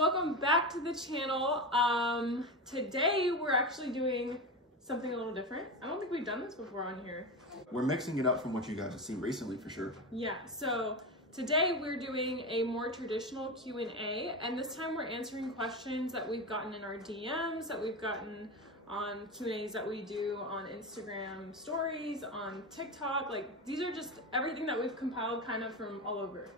welcome back to the channel. Today we're actually doing something a little different. I don't think we've done this before on here. We're mixing it up from what you guys have seen recently for sure. Yeah, so today we're doing a more traditional Q&A, and this time we're answering questions that we've gotten in our DMs, that we've gotten on Q&As that we do on Instagram stories, on TikTok. Like, these are just everything that we've compiled kind of from all over.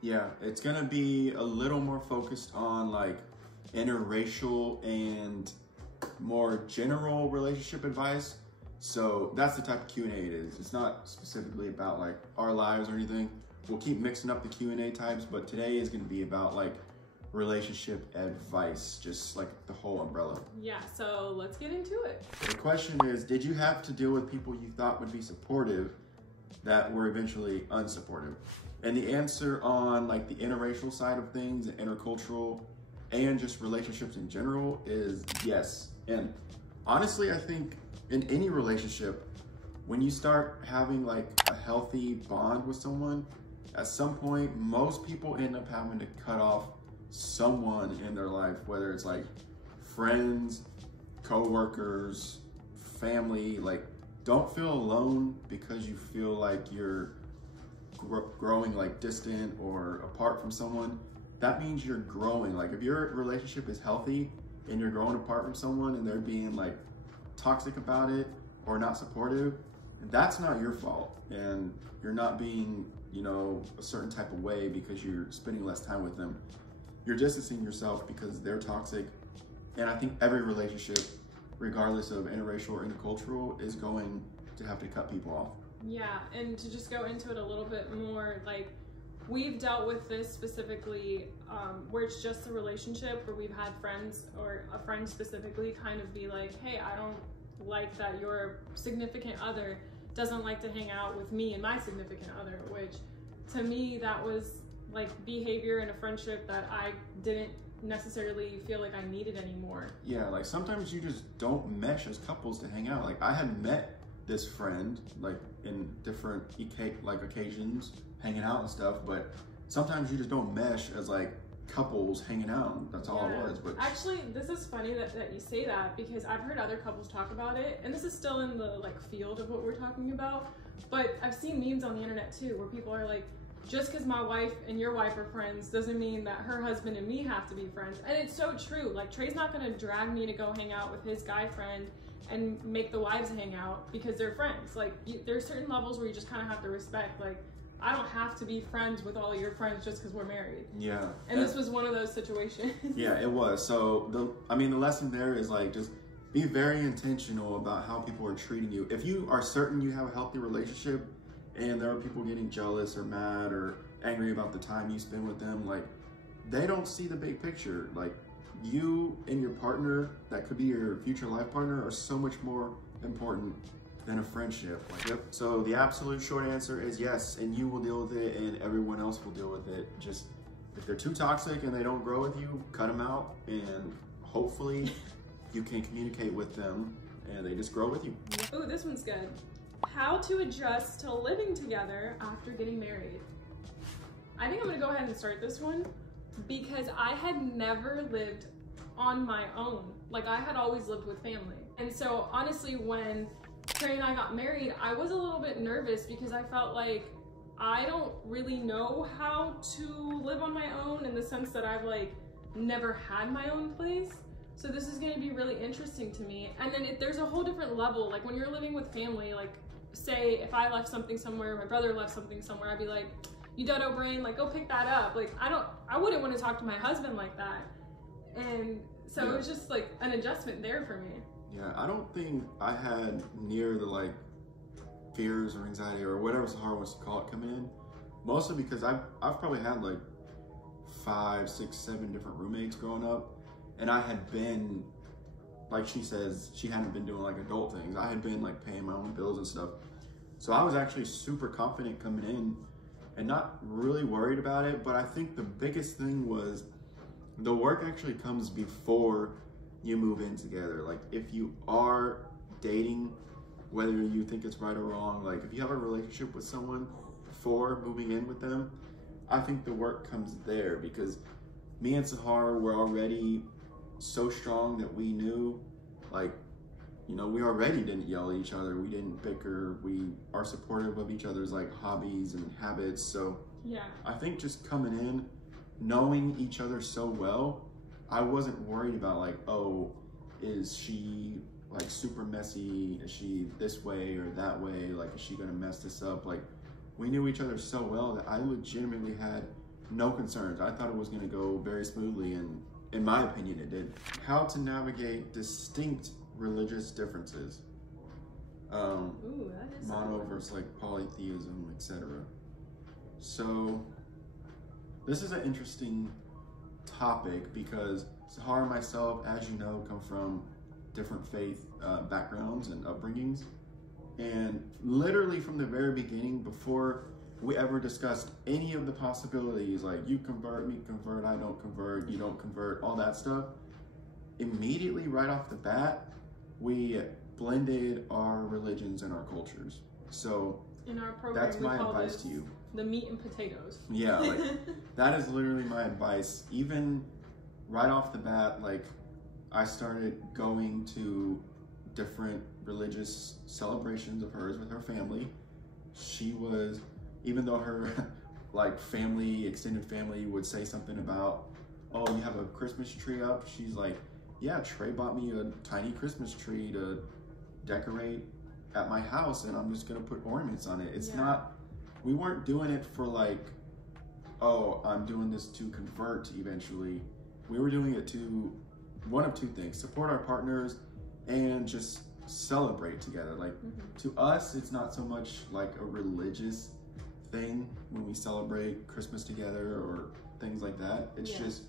Yeah, it's gonna be a little more focused on like interracial and more general relationship advice. So that's the type of Q&A it is. It's not specifically about like our lives or anything. We'll keep mixing up the Q&A types, but today is gonna be about like relationship advice, just like the whole umbrella. Yeah, so let's get into it. The question is, did you have to deal with people you thought would be supportive that were eventually unsupportive? And the answer on like the interracial side of things, and intercultural, and just relationships in general is yes. And honestly, I think in any relationship, when you start having like a healthy bond with someone, at some point, most people end up having to cut off someone in their life, whether it's like friends, co-workers, family. Like, don't feel alone because you feel like you're growing like distant or apart from someone. That means you're growing. Like, if your relationship is healthy and you're growing apart from someone and they're being like toxic about it or not supportive, that's not your fault. And you're not being, you know, a certain type of way because you're spending less time with them. You're distancing yourself because they're toxic. And I think every relationship, regardless of interracial or intercultural, is going to have to cut people off. Yeah, and to just go into it a little bit more, like, we've dealt with this specifically where it's just a relationship, where we've had friends, or a friend specifically, kind of be like, hey, I don't like that your significant other doesn't like to hang out with me and my significant other, which to me, that was like behavior in a friendship that I didn't necessarily feel like I needed anymore. Yeah, like sometimes you just don't mesh as couples to hang out. Like, I had met this friend like in different occasions, hanging out and stuff, but sometimes you just don't mesh as like couples hanging out. That's all it was. But actually, this is funny that you say that, because I've heard other couples talk about it, and this is still in the like field of what we're talking about, but I've seen memes on the internet too where people are like, just because my wife and your wife are friends doesn't mean that her husband and me have to be friends. And it's so true. Like, Trey's not going to drag me to go hang out with his guy friend and make the wives hang out because they're friends. Like, there's certain levels where you just kind of have to respect, like, I don't have to be friends with all of your friends just because we're married. Yeah. And this was one of those situations. Yeah, it was. So the lesson there is like, just be very intentional about how people are treating you. If you are certain you have a healthy relationship and there are people getting jealous or mad or angry about the time you spend with them, like, they don't see the big picture. Like, you and your partner, that could be your future life partner, are so much more important than a friendship. Like, yep. So the absolute short answer is yes, and you will deal with it and everyone else will deal with it. Just, if they're too toxic and they don't grow with you, cut them out, and hopefully you can communicate with them and they just grow with you. Ooh, this one's good. How to adjust to living together after getting married. I think I'm gonna go ahead and start this one because I had never lived on my own. Like, I had always lived with family. And so honestly, when Trey and I got married, I was a little bit nervous because I felt like I don't really know how to live on my own, in the sense that I've like never had my own place. So this is gonna be really interesting to me. And then there's a whole different level. Like, when you're living with family, like, say if I left something somewhere, my brother left something somewhere, I'd be like, you dodo brain, like, go pick that up. Like, I wouldn't want to talk to my husband like that. And so it was just like an adjustment there for me. Yeah, I don't think I had near the like fears or anxiety or whatever Sahara wants to call it coming in. Mostly because I've probably had like 5, 6, 7 different roommates growing up. And I had been, like she says, she hadn't been doing like adult things. I had been like paying my own bills and stuff. So I was actually super confident coming in and not really worried about it. But I think the biggest thing was the work actually comes before you move in together. Like, if you are dating, whether you think it's right or wrong, like if you have a relationship with someone before moving in with them, I think the work comes there, because me and Sahar were already so strong that we knew, like, you know, we already didn't yell at each other. We didn't bicker. We are supportive of each other's like hobbies and habits. So yeah, I think just coming in, knowing each other so well, I wasn't worried about like, oh, is she like super messy? Is she this way or that way? Like, is she gonna mess this up? Like, we knew each other so well that I legitimately had no concerns. I thought it was gonna go very smoothly, and in my opinion, it did. How to navigate distinct religious differences. Ooh, that is mono versus like polytheism, etc. So this is an interesting topic because Sahar and myself, as you know, come from different faith backgrounds and upbringings. And literally from the very beginning, before we ever discussed any of the possibilities, like you convert, me convert, I don't convert, you don't convert, all that stuff, immediately right off the bat, we blended our religions and our cultures. So in our program, that's my advice to you. The meat and potatoes. Yeah, like that is literally my advice. Even right off the bat, like I started going to different religious celebrations of hers with her family. She was, even though her like family, extended family would say something about, oh, you have a Christmas tree up? She's like, yeah, Trey bought me a tiny Christmas tree to decorate at my house and I'm just gonna put ornaments on it. It's not, we weren't doing it for like, oh, I'm doing this to convert eventually. We were doing it to, one of two things, support our partners and just celebrate together. Like to us, it's not so much like a religious thing when we celebrate Christmas together or things like that. It's just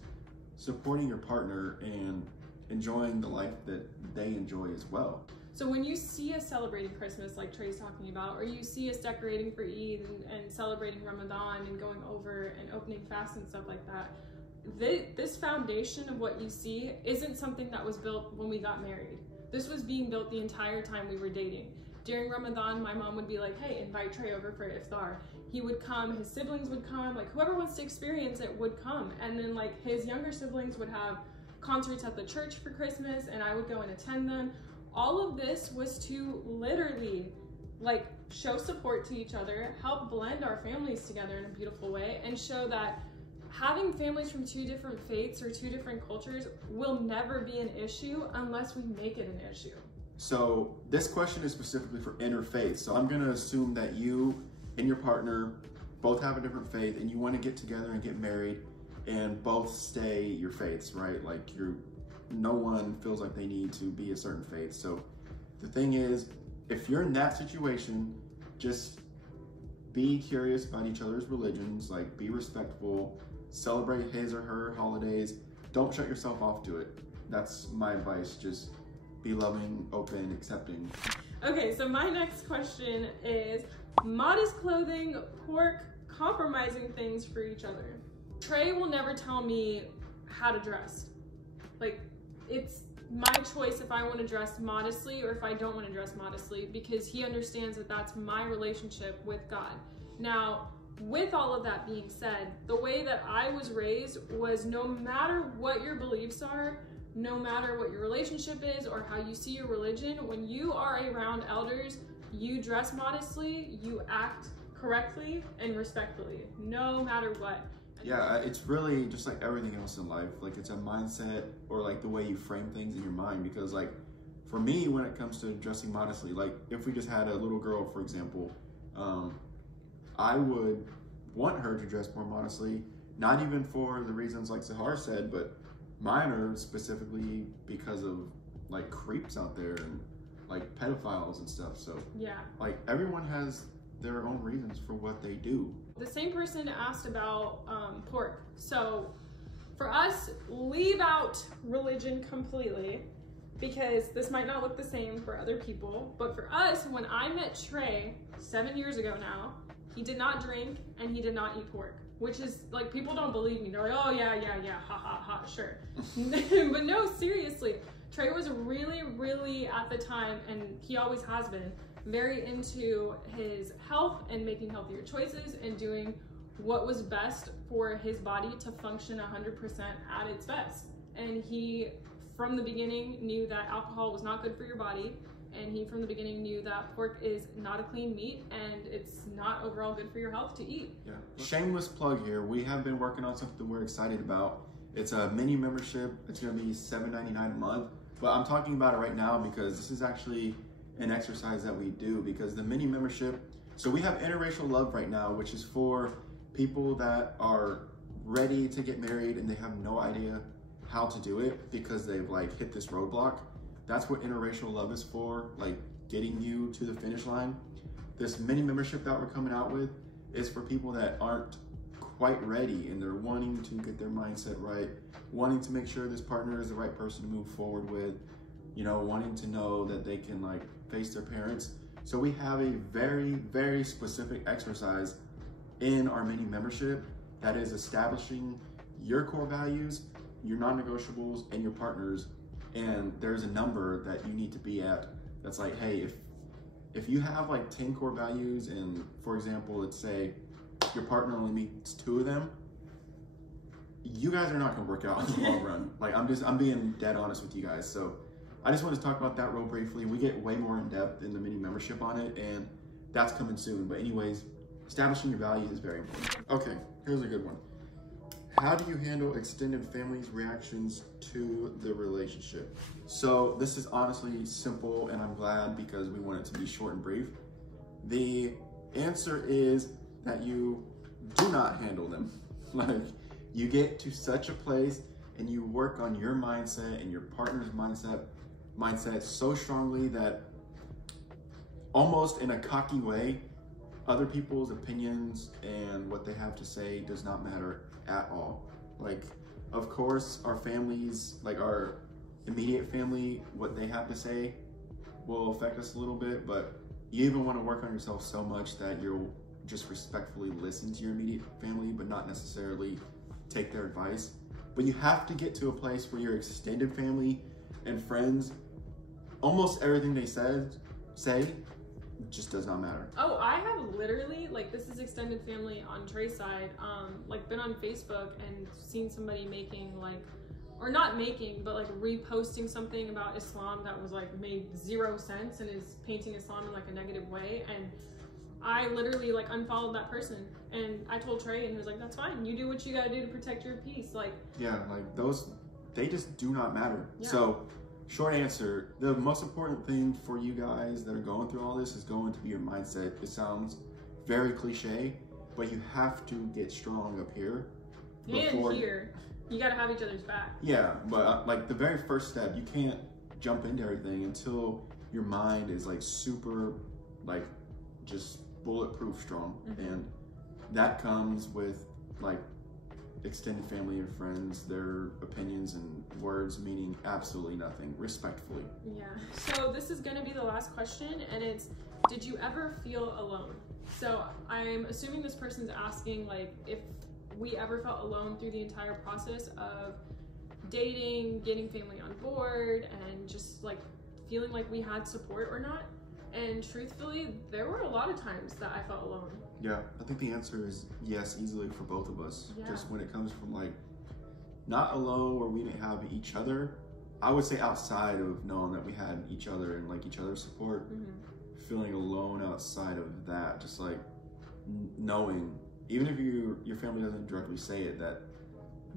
supporting your partner and enjoying the life that they enjoy as well. So when you see us celebrating Christmas like Trey's talking about, or you see us decorating for Eid and celebrating Ramadan and going over and opening fasts and stuff like that, this foundation of what you see isn't something that was built when we got married. This was being built the entire time we were dating. During Ramadan, my mom would be like, hey, invite Trey over for iftar. He would come, his siblings would come, like whoever wants to experience it would come. And then like his younger siblings would have concerts at the church for Christmas and I would go and attend them. All of this was to literally like show support to each other, help blend our families together in a beautiful way, and show that having families from two different faiths or two different cultures will never be an issue unless we make it an issue. So this question is specifically for interfaith. So I'm gonna assume that you and your partner both have a different faith and you wanna get together and get married and both stay your faiths, right? Like no one feels like they need to be a certain faith. So the thing is, if you're in that situation, just be curious about each other's religions, like be respectful, celebrate his or her holidays. Don't shut yourself off to it. That's my advice. Just be loving, open, accepting. Okay, so my next question is modest clothing, pork, compromising things for each other. Trey will never tell me how to dress. Like, it's my choice if I want to dress modestly or if I don't want to dress modestly, because he understands that that's my relationship with God. Now, with all of that being said, the way that I was raised was no matter what your beliefs are, no matter what your relationship is or how you see your religion, when you are around elders, you dress modestly, you act correctly and respectfully, no matter what. Yeah, it's really just like everything else in life. Like it's a mindset or like the way you frame things in your mind. Because like for me, when it comes to dressing modestly, like if we just had a little girl, for example, I would want her to dress more modestly, not even for the reasons like Sahar said, but mine are specifically because of like creeps out there and like pedophiles and stuff. So yeah, like everyone has their own reasons for what they do. The same person asked about pork. So for us, leave out religion completely, because this might not look the same for other people. But for us, when I met Trey 7 years ago now, he did not drink and he did not eat pork, which is like, people don't believe me. They're like, oh yeah, ha ha ha, sure. But no, seriously, Trey was really at the time, and he always has been, very into his health and making healthier choices and doing what was best for his body to function 100% at its best. And he, from the beginning, knew that alcohol was not good for your body. And he, from the beginning, knew that pork is not a clean meat and it's not overall good for your health to eat. Yeah. Shameless plug here. We have been working on something we're excited about. It's a mini membership. It's going to be $7.99 a month. But I'm talking about it right now because this is actually an exercise that we do, because the mini membership, so we have Interracial Love right now, which is for people that are ready to get married and they have no idea how to do it because they've like hit this roadblock. That's what Interracial Love is for, like getting you to the finish line. This mini membership that we're coming out with is for people that aren't quite ready and they're wanting to get their mindset right, wanting to make sure this partner is the right person to move forward with, you know, wanting to know that they can like face their parents. So we have a very, very specific exercise in our mini membership that is establishing your core values, your non-negotiables, and your partners. And there's a number that you need to be at that's like, hey, if you have like 10 core values and, for example, let's say your partner only meets 2 of them, you guys are not gonna work out in the long run. Like I'm being dead honest with you guys. So I just want to talk about that real briefly. We get way more in depth in the mini membership on it, and that's coming soon. But anyways, establishing your values is very important. Okay, here's a good one. How do you handle extended family's reactions to the relationship? So this is honestly simple, and I'm glad because we want it to be short and brief. The answer is that you do not handle them. Like, you get to such a place and you work on your mindset and your partner's mindset so strongly that almost in a cocky way, other people's opinions and what they have to say does not matter at all. Like, of course, our families, like our immediate family, what they have to say will affect us a little bit, but you even want to work on yourself so much that you'll just respectfully listen to your immediate family, but not necessarily take their advice. But you have to get to a place where your extended family and friends, almost everything they say just does not matter. Oh, I have literally, like, this is extended family on Trey's side, like been on Facebook and seen somebody making like, or not making, but like reposting something about Islam that was like made 0 sense and is painting Islam in like a negative way. And I literally like unfollowed that person, and I told Trey, and he was like, that's fine, you do what you gotta do to protect your peace. Like, yeah, like those, they just do not matter. Yeah. So short answer, the most important thing for you guys that are going through all this is going to be your mindset. It sounds very cliche, but you have to get strong up here. And here, you gotta have each other's back. Yeah, but like the very first step, you can't jump into everything until your mind is like super, like just bulletproof strong. And that comes with like extended family and friends, their opinions and words meaning absolutely nothing, respectfully. Yeah. So this is gonna be the last question, and it's, did you ever feel alone? So I'm assuming this person's asking like if we ever felt alone through the entire process of dating, getting family on board, and just like feeling like we had support or not. And truthfully, there were a lot of times that I felt alone. Yeah, I think the answer is yes, easily for both of us. Yeah. Just when it comes from like, not alone where we didn't have each other, I would say outside of knowing that we had each other and like each other's support, feeling alone outside of that, just like knowing, even if your family doesn't directly say it, that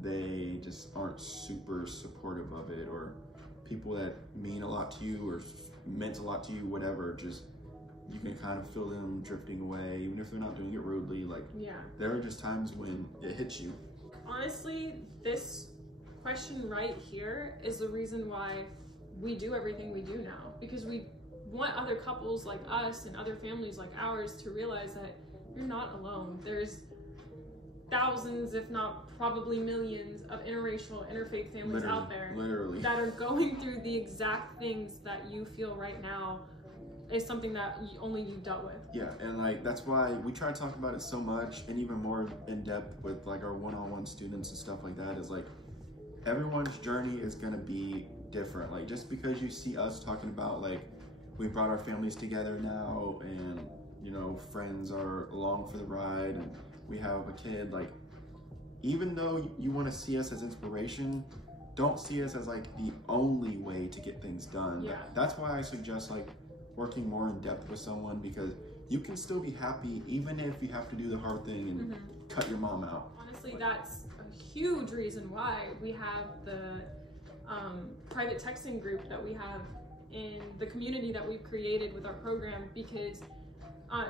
they just aren't super supportive of it, or people that mean a lot to you or meant a lot to you, whatever, just you can kind of feel them drifting away, even if they're not doing it rudely. Like, yeah, there are just times when it hits you. Honestly, this question right here is the reason why we do everything we do now, because we want other couples like us and other families like ours to realize that you're not alone. There's thousands, if not probably millions, of interracial, interfaith families out there that are going through the exact things that you feel right now is something that only you dealt with. Yeah, and like that's why we try to talk about it so much, and even more in depth with like our one-on-one students and stuff like that, is like everyone's journey is gonna be different. Like, just because you see us talking about like we brought our families together now and, you know, friends are along for the ride and we have a kid, like, even though you want to see us as inspiration, don't see us as like the only way to get things done. Yeah. That's why I suggest like working more in depth with someone, because you can still be happy even if you have to do the hard thing and cut your mom out. Honestly, that's a huge reason why we have the private texting group that we have in the community that we've created with our program, because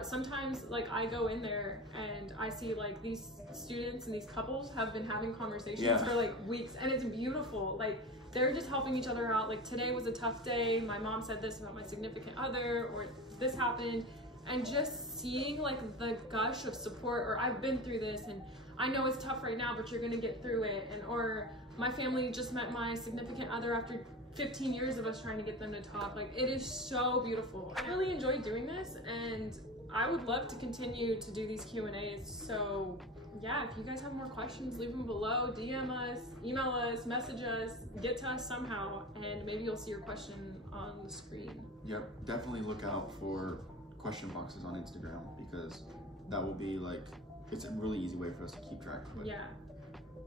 sometimes like I go in there and I see like these students and these couples have been having conversations for like weeks, and it's beautiful. Like they're just helping each other out. Like today was a tough day. My mom said this about my significant other, or this happened. And just seeing like the gush of support, or I've been through this and I know it's tough right now, but you're gonna get through it. And or my family just met my significant other after 15 years of us trying to get them to talk. Like it is so beautiful. I really enjoy doing this, and I would love to continue to do these Q&As. So yeah, if you guys have more questions, leave them below, DM us, email us, message us, get to us somehow, and maybe you'll see your question on the screen. Yep, definitely look out for question boxes on Instagram, because that will be like, it's a really easy way for us to keep track of it. Yeah.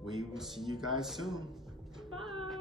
We will see you guys soon. Bye.